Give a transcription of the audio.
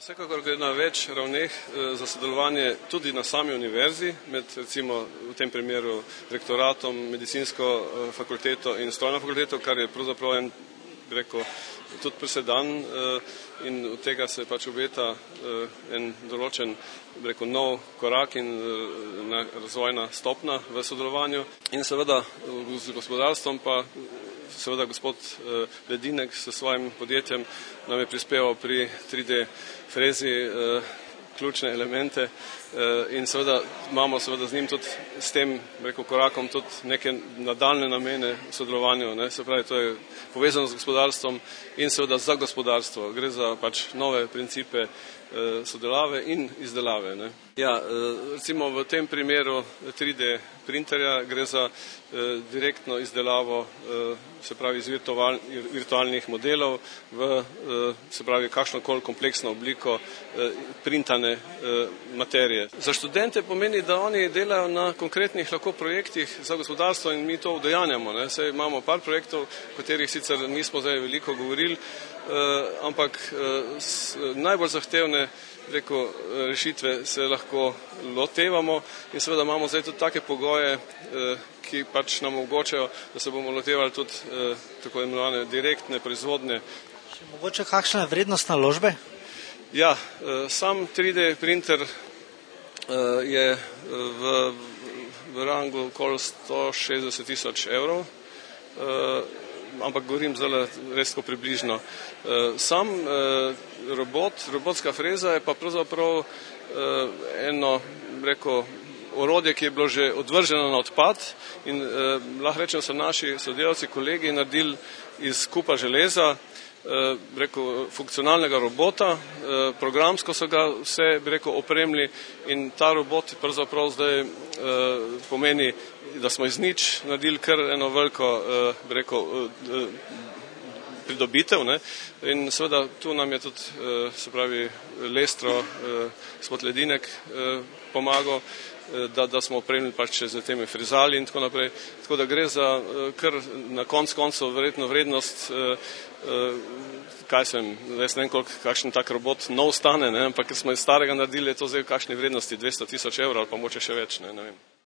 Vsekakor gre na več ravneh za sodelovanje tudi na sami univerzi, med recimo v tem primeru rektoratom, medicinsko fakulteto in strojno fakulteto, kar je pravzaprav en, bi rekel, tudi presedan in od tega se pač obeta en določen, bi rekel, nov korak in razvojna stopna v sodelovanju. In seveda z gospodarstvom pa seveda gospod Ledinek s svojim podjetjem nam je prispeval pri 3D frezi ključne elemente in seveda imamo seveda z njim tudi s tem korakom tudi neke nadaljne namene v sodelovanju. Se pravi, to je povezano z gospodarstvom in seveda za gospodarstvo. Gre za pač nove principe sodelave in izdelave. Ja, recimo v tem primeru 3D printerja gre za direktno izdelavo, se pravi iz virtualnih modelov v, se pravi, kakšnokoli kompleksno obliko printane materije. Za študente pomeni, da oni delajo na konkretnih lahko projektih za gospodarstvo in mi to udejanjamo. Saj imamo par projektov, o katerih sicer nismo zdaj veliko govorili, ampak najbolj zahtevne rešitve se lahko lotevamo in seveda imamo zdaj tudi take pogoje, ki pač nam omogočajo, da se bomo lotevali tudi tako imenovane direktne proizvodnje. Še mogoče kakšna je vrednost naložbe? Ja, sam 3D printer je v rangu okoli 160.000 evrov, ampak govorim zdaj res tako približno. Sam robotska freza je pa pravzaprav eno, rekel, orodje, ki je bilo že odvrženo na odpad in lahko rečem, so naši sodelavci, kolegi naredili iz kupa železa, rekel, funkcionalnega robota, programsko so ga vse, bi rekel, opremili in ta robot pravzaprav zdaj pomeni, da smo iz nič naredili kar eno veliko, bi rekel, pridobitev, in seveda tu nam je tudi, se pravi, Lestro, gospod Ledinek pomagal, da smo opremili pač z temi frizali in tako naprej. Tako da gre za kar na koncu verjetno vrednost, kaj sem, jaz ne vem, kakšen tak robot nov stane, ampak ker smo iz starega naredili, je to zdaj v kakšni vrednosti 200.000 evrov ali pa moče še več, ne vem.